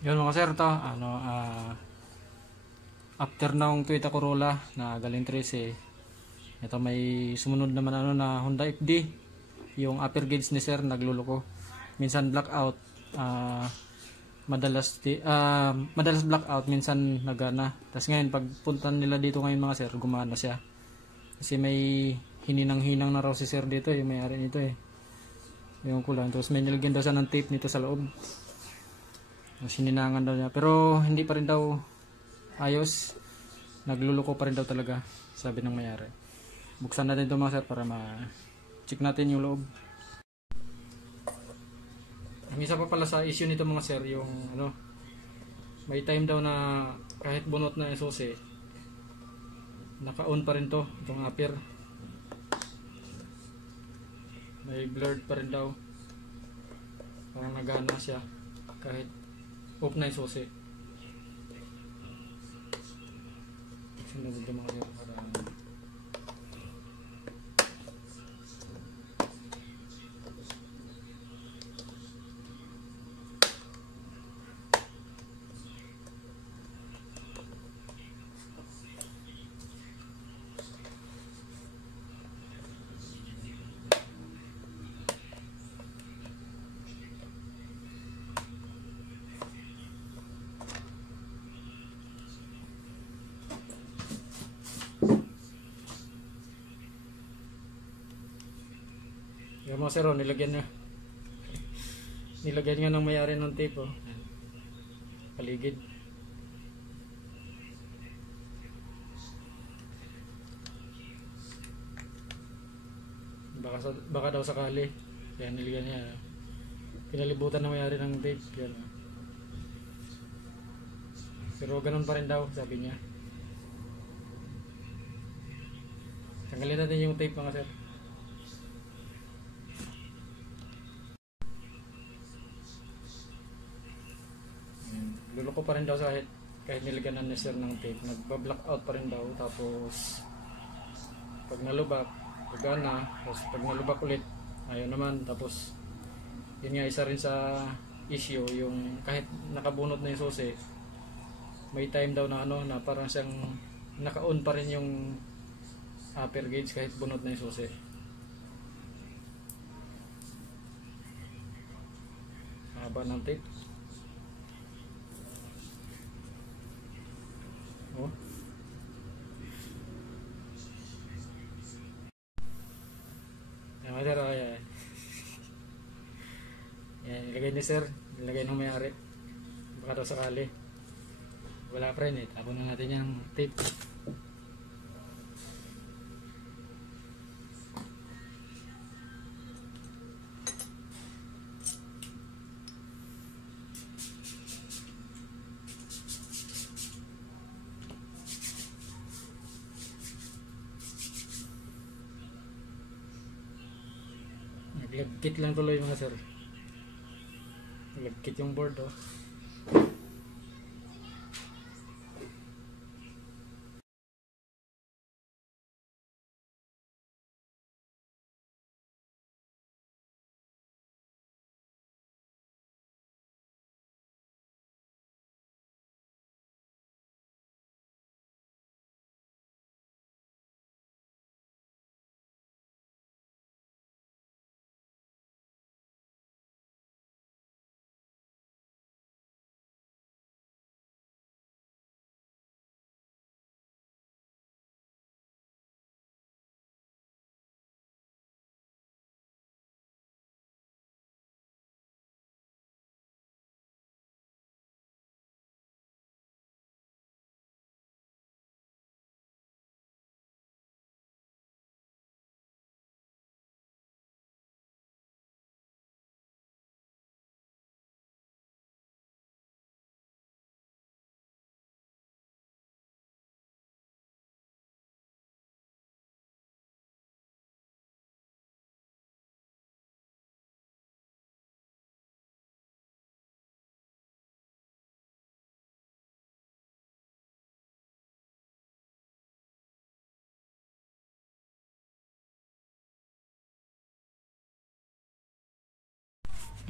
Yun mga sir, to after ng Toyota Corolla na galing 13, ito may sumunod naman na Honda FD. Yung upper gauge ni sir nagluloko, minsan blackout, madalas blackout, minsan nagana. Tapos ngayon pagpunta nila dito ngayon mga sir, gumana siya kasi may hininang-hinang na raw si sir dito, yung may-ari nito yung kulang. Tapos may nilagyan daw siya ng tape nito sa loob, sininangan daw niya, pero hindi pa rin daw ayos, nagluluko pa rin daw talaga, sabi ng mayari. Buksan natin ito mga sir para ma-check natin yung loob. Ang isa pa pala sa issue nito mga sir, yung may time daw na kahit bunot na yung susi, naka-on pa rin itong upper, may blurred pa rin daw, parang nagana siya kahit off na yung susi. Sunod ito mga sir para yung mga sir, nilagyan nga ng mayari ng tape paligid. Baka daw sakali kaya nilagyan niya, pinalibutan ng mayari ng tape yan. Pero ganun pa rin daw, sabi niya. Tanggalin natin yung tape mga sir. Luloko pa rin daw kahit nilagyan na ni sir ng tape, nagba-blackout pa rin daw. Tapos pag nalubak, gana. Tapos pag nalubak ulit, ayaw naman. Tapos yun nga, isa rin sa issue, yung kahit nakabunot na yung susi, may time daw na na parang siyang naka-on pa rin yung upper gauge kahit bunot na yung susi. Haba ng tape. Yan, ilagay ni sir, ilagay ng may-ari, baka daw sakali wala pa rin tapon na natin yung tape. Naglagkit lang tuloy mga sir, naglagkit yung board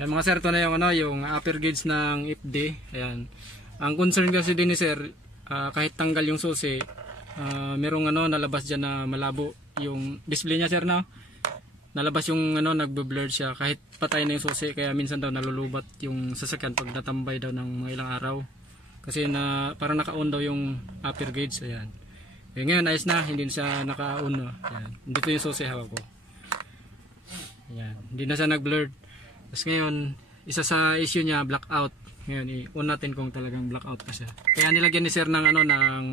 Yan mga sir, ito na yung, yung upper gauge ng FD. Ayan. Ang concern kasi din ni sir, kahit tanggal yung susi, merong nalabas dyan na malabo yung display niya sir na. Nalabas yung nagbe-blur siya kahit patay na yung susi, kaya minsan daw nalulubat yung sasakyan pag natambay daw ng mga ilang araw. Kasi parang naka-on daw yung upper gauge. Ayan. Eh, ngayon ayos na, hindi na siya naka-on. No? Ayan. Dito yung susi hawak ko. Ayan. Hindi na siya nag-blurred. Tapos ngayon, isa sa issue niya, blackout. Ngayon, i-on natin kung talagang blackout pa siya. Kaya nilagyan ni sir ng ng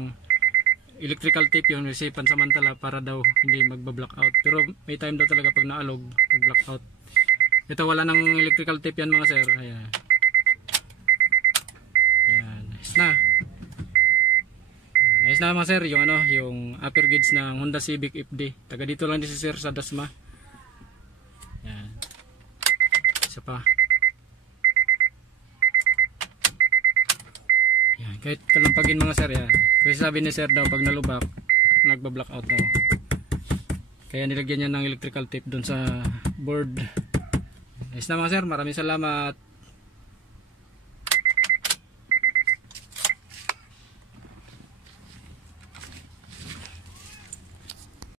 electrical tape yung kasi pansamantala para daw hindi magba-blackout. Pero may time daw talaga pag naalog, mag-blackout. Ito wala nang electrical tape yan mga sir. Ayan. Ayan. Ayos na. Ayan. Ayos na mga sir, yung yung upper gauge ng Honda Civic FD. Taga dito lang din si sir sa Dasma. Ayan. Isa pa. Yan, kahit kalampagin mga sir yan. Kasi sabi ni sir daw pag nalubak, nagba-blackout daw. Kaya nilagyan niya ng electrical tape doon sa board. Ayos na mga sir, maraming salamat.